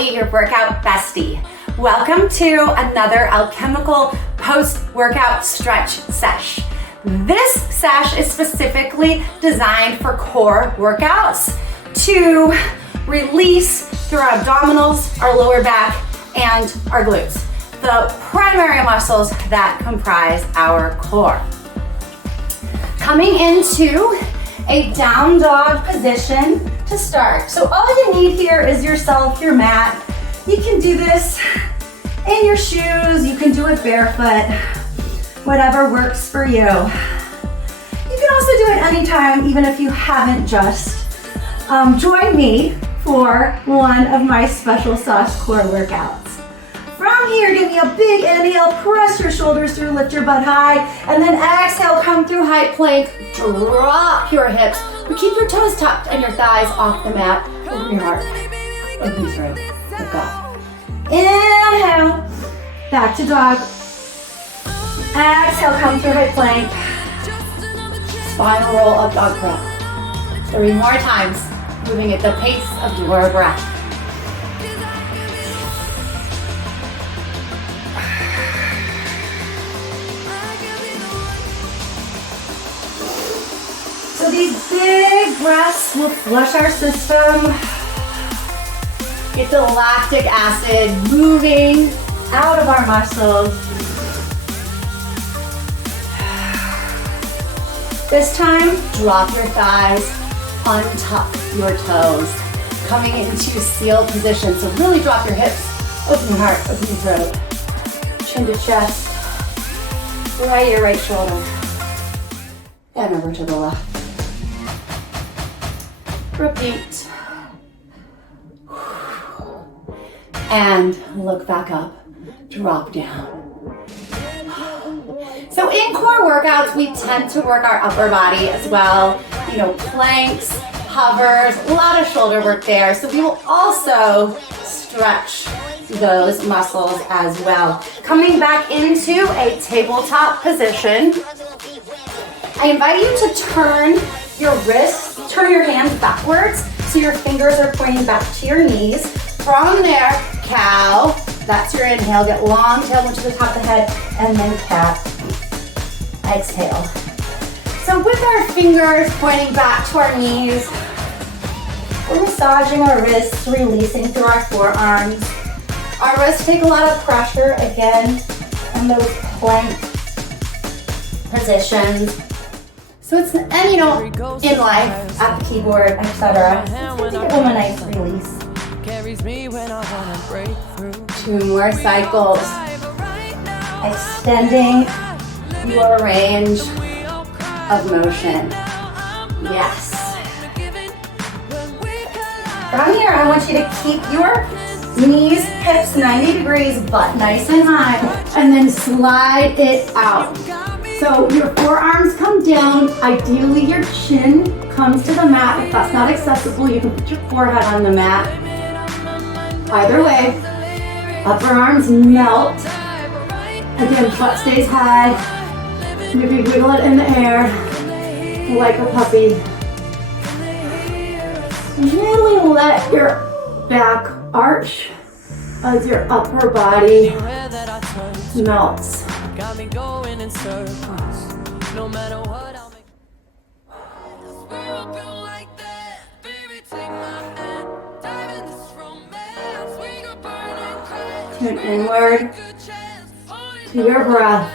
Kelly, your workout bestie. Welcome to another alchemical post-workout stretch sesh. This sesh is specifically designed for core workouts to release through our abdominals, our lower back, and our glutes, the primary muscles that comprise our core. Coming into a down dog position to start. So all you need here is yourself, your mat. You can do this in your shoes, you can do it barefoot, whatever works for you. You can also do it anytime, even if you haven't just joined me for one of my special sauce core workouts. From here, give me a big inhale, press your shoulders through, lift your butt high, and then exhale, come through high plank, drop your hips, but keep your toes tucked and your thighs off the mat. Open your heart, open your throat, look up. Inhale, back to dog. Exhale, come through high plank. Spinal roll up, dog breath. 3 more times, moving at the pace of your breath. So these big breaths will flush our system, get the lactic acid moving out of our muscles. This time, drop your thighs, untuck your toes, coming into seal position. So really drop your hips, open your heart, open your throat, chin to chest, right ear, right shoulder, and over to the left. Repeat. And look back up, drop down. So in core workouts, we tend to work our upper body as well. You know, planks, hovers, a lot of shoulder work there. So we will also stretch those muscles as well. Coming back into a tabletop position, I invite you to turn your wrists, turn your hands backwards so your fingers are pointing back to your knees. From there, cow, that's your inhale. Get long tailwind to the top of the head, and then cat. Exhale. So with our fingers pointing back to our knees, we're massaging our wrists, releasing through our forearms. Our wrists take a lot of pressure, again, in those plank positions. So it's, and you know, in life, at the keyboard, etc. So take a nice release. 2 more cycles. Extending your range of motion. Yes. From here, I want you to keep your knees, hips 90 degrees, butt nice and high, and then slide it out. So your forearms come down. Ideally, your chin comes to the mat. If that's not accessible, you can put your forehead on the mat. Either way, upper arms melt. Again, butt stays high. Maybe wiggle it in the air like a puppy. Really let your back arch as your upper body melts. Got me going in circles. No matter what, I'll make. Turn inward to your breath.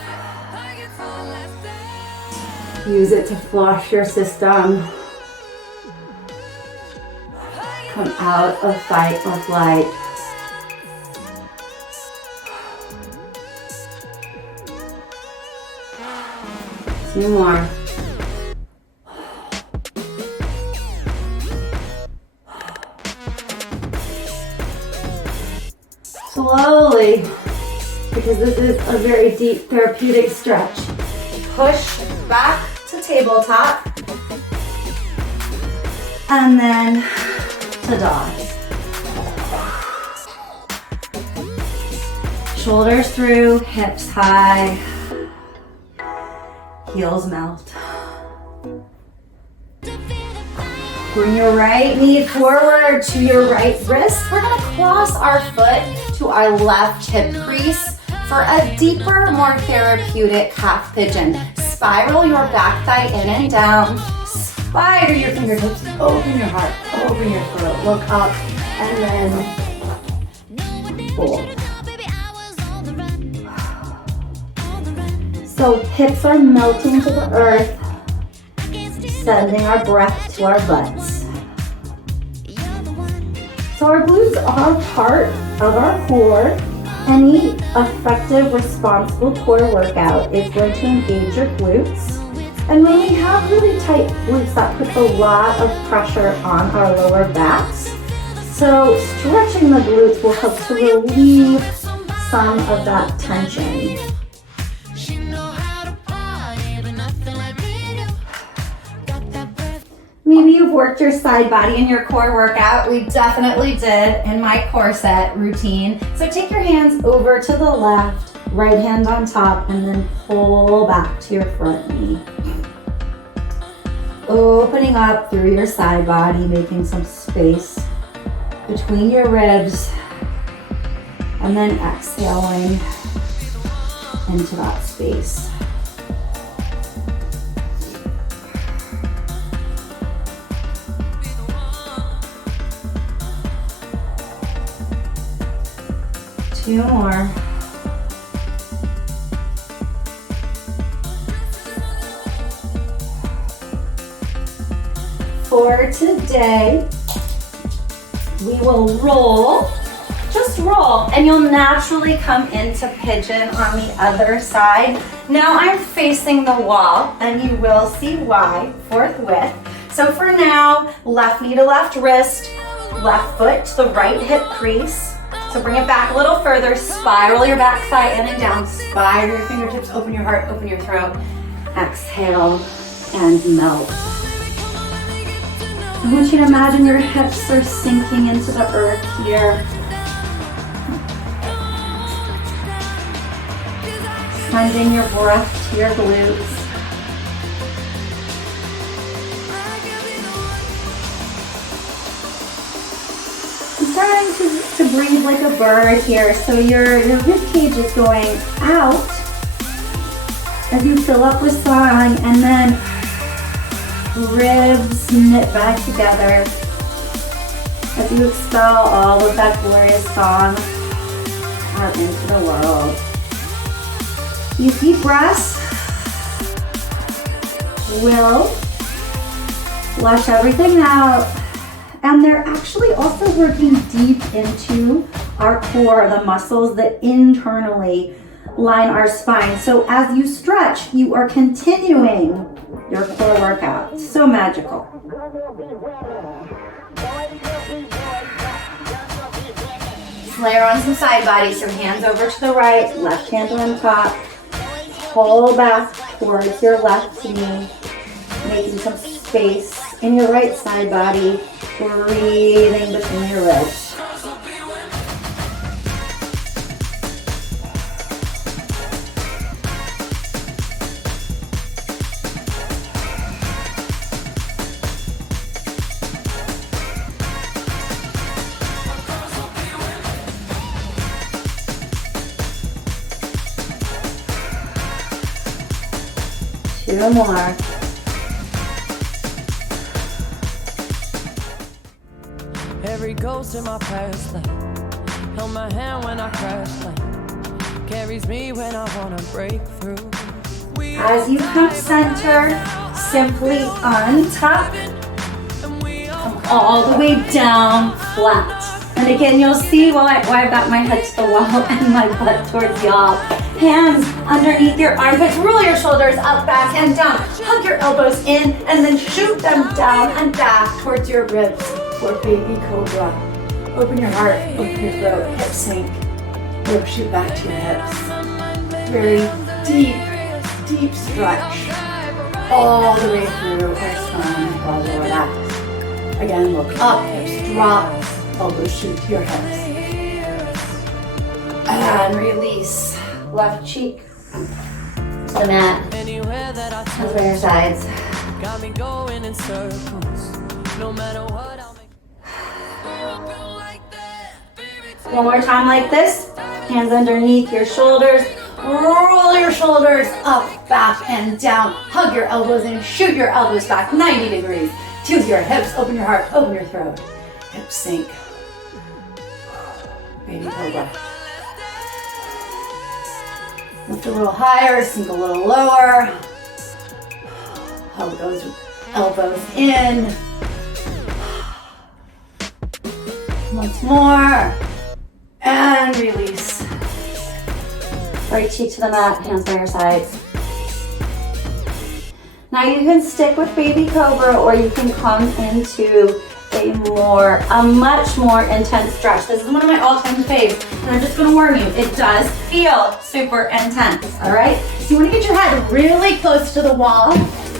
Use it to flush your system. Come out of fight or flight. Two more. Slowly, because this is a very deep therapeutic stretch, push back to tabletop and then to dog. Shoulders through, hips high, heels melt. Bring your right knee forward to your right wrist. We're gonna cross our foot to our left hip crease for a deeper, more therapeutic half pigeon. Spiral your back thigh in and down. Spider your fingertips. Open your heart. Open your throat. Look up and then fold. So hips are melting to the earth, sending our breath to our butts. So our glutes are part of our core. Any effective, responsible core workout is going to engage your glutes. And when we have really tight glutes, that puts a lot of pressure on our lower backs. So stretching the glutes will help to relieve some of that tension. Maybe you've worked your side body in your core workout. We definitely did in my core set routine. So take your hands over to the left, right hand on top, and then pull back to your front knee. Opening up through your side body, making some space between your ribs, and then exhaling into that space. Two more. For today, we will roll, just roll, and you'll naturally come into pigeon on the other side. Now I'm facing the wall, and you will see why forthwith. So for now, left knee to left wrist, left foot to the right hip crease. So bring it back a little further, spiral your back thigh in and down, spiral your fingertips, open your heart, open your throat. Exhale and melt. I want you to imagine your hips are sinking into the earth here. Sending your breath to your glutes. Starting to breathe like a bird here. So your rib cage is going out as you fill up with song, and then ribs knit back together as you expel all of that glorious song out into the world. These deep breaths will flush everything out. And they're actually also working deep into our core, the muscles that internally line our spine. So as you stretch, you are continuing your core workout. So magical. Layer on some side body, so hands over to the right, left hand on top. Pull back towards your left knee, making some space in your right side body. Breathing between your ribs. Two more. Every ghost in my past life held my hand when I crashed, like carries me when I wanna break through. As you come center, simply untuck, come all the way down, flat. And again, you'll see why I've got my head to the wall and my butt towards y'all. Hands underneath your armpits, roll your shoulders up, back, and down. Hug your elbows in, and then shoot them down and back towards your ribs for baby cobra. Open your heart, open your throat, hip sink. Rib shoot back to your hips. Very deep, deep stretch. All the way through our spine, our lower back. Again, look up, hips drop, elbows shoot to your hips. And release. Left cheek to the mat. Hands by your sides. Got me going in circles. No matter what, I'll make One more time like this. Hands underneath your shoulders. Roll your shoulders up, back, and down. Hug your elbows and shoot your elbows back 90 degrees to your hips. Open your heart, open your throat. Hips sink. Baby cobra. Lift a little higher, sink a little lower. Hug those elbows in. Once more. And release. Right cheek to the mat, hands by your sides. Now you can stick with baby cobra or you can come into a much more intense stretch. This is one of my all-time faves, and I'm just gonna warn you, it does feel super intense, all right? So you wanna get your head really close to the wall,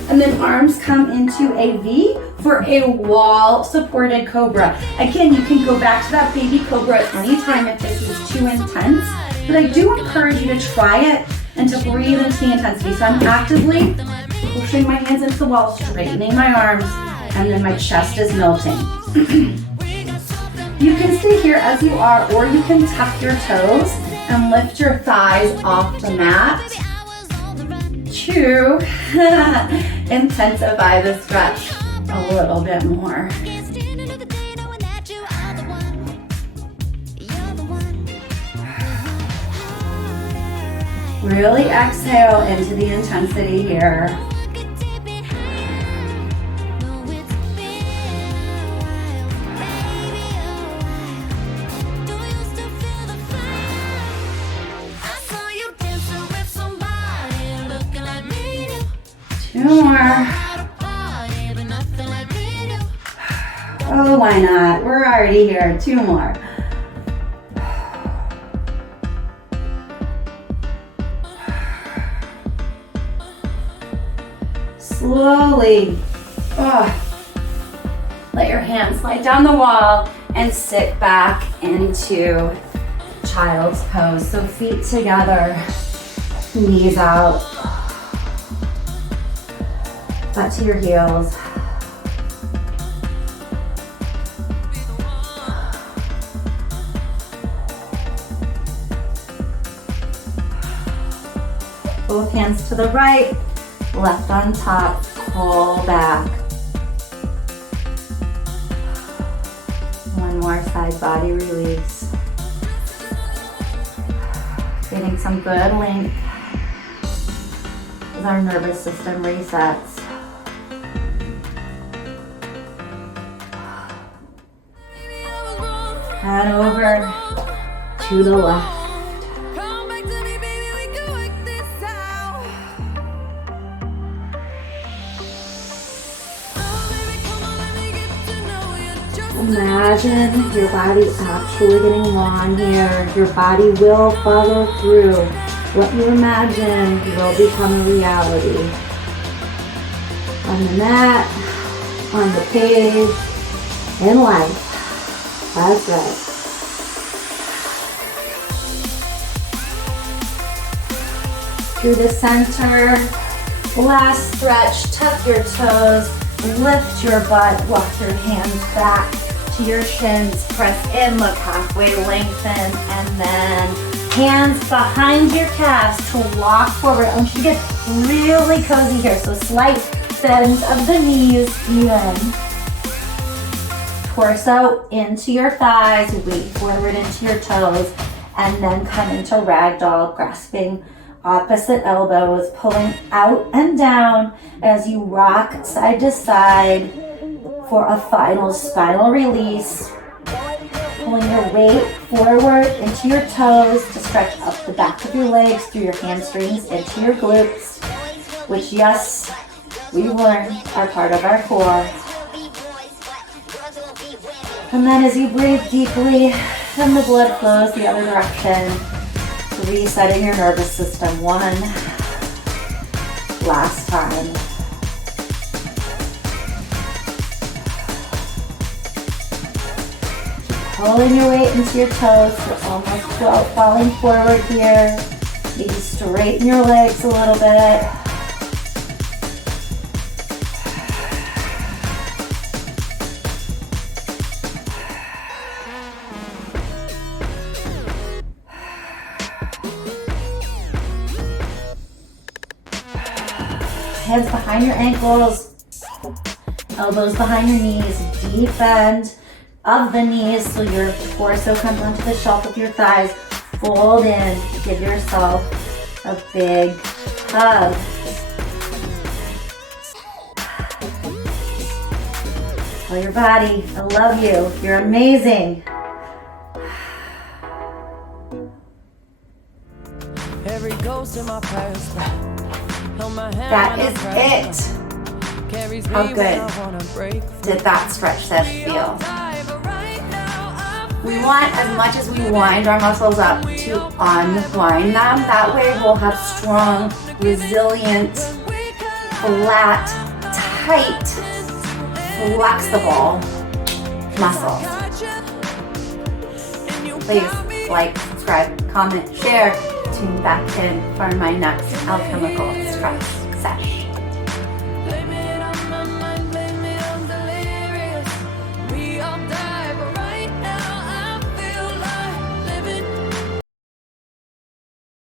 and then arms come into a V for a wall-supported cobra. Again, you can go back to that baby cobra at any time if this is too intense, but I do encourage you to try it and to breathe into the intensity. So I'm actively pushing my hands into the wall, straightening my arms, and then my chest is melting. You can stay here as you are, or you can tuck your toes and lift your thighs off the mat to intensify the stretch a little bit more. Really exhale into the intensity here. Two more. Oh, why not? We're already here. Two more. Slowly. Let your hands slide down the wall and sit back into child's pose. So feet together, knees out. Butt to your heels. Both hands to the right, left on top, pull back. One more side body release. Getting some good length as our nervous system resets. Head over to the left. Imagine your body actually getting long here. Your body will follow through. What you imagine will become a reality. On the mat, on the page, in life. That's right. Through the center. Last stretch. Tuck your toes. Lift your butt. Walk your hands back to your shins. Press in. Look halfway. Lengthen. And then hands behind your calves to walk forward. I want you to get really cozy here. So slight bends of the knees even. Torso into your thighs, weight forward into your toes, and then come into ragdoll, grasping opposite elbows, pulling out and down as you rock side to side for a final spinal release. Pulling your weight forward into your toes to stretch up the back of your legs through your hamstrings into your glutes, which, yes, we've learned are part of our core. And then as you breathe deeply and the blood flows the other direction, resetting your nervous system one last time. Pulling your weight into your toes. You're almost falling forward here. Maybe straighten your legs a little bit. hands behind your ankles, elbows behind your knees, deep bend of the knees so your torso comes onto the shelf of your thighs. Fold in, give yourself a big hug. Tell your body, I love you, you're amazing. Every ghost in my past life held my hand That when is I it. crashed. Carries How me when good I wanna break did that stretch sesh feel? We want, as much as we wind our muscles up, to unwind them. That way we'll have strong, resilient, flat, tight, flexible muscles. Please like, subscribe, comment, share. Tune back in for my next alchemical stretch sesh.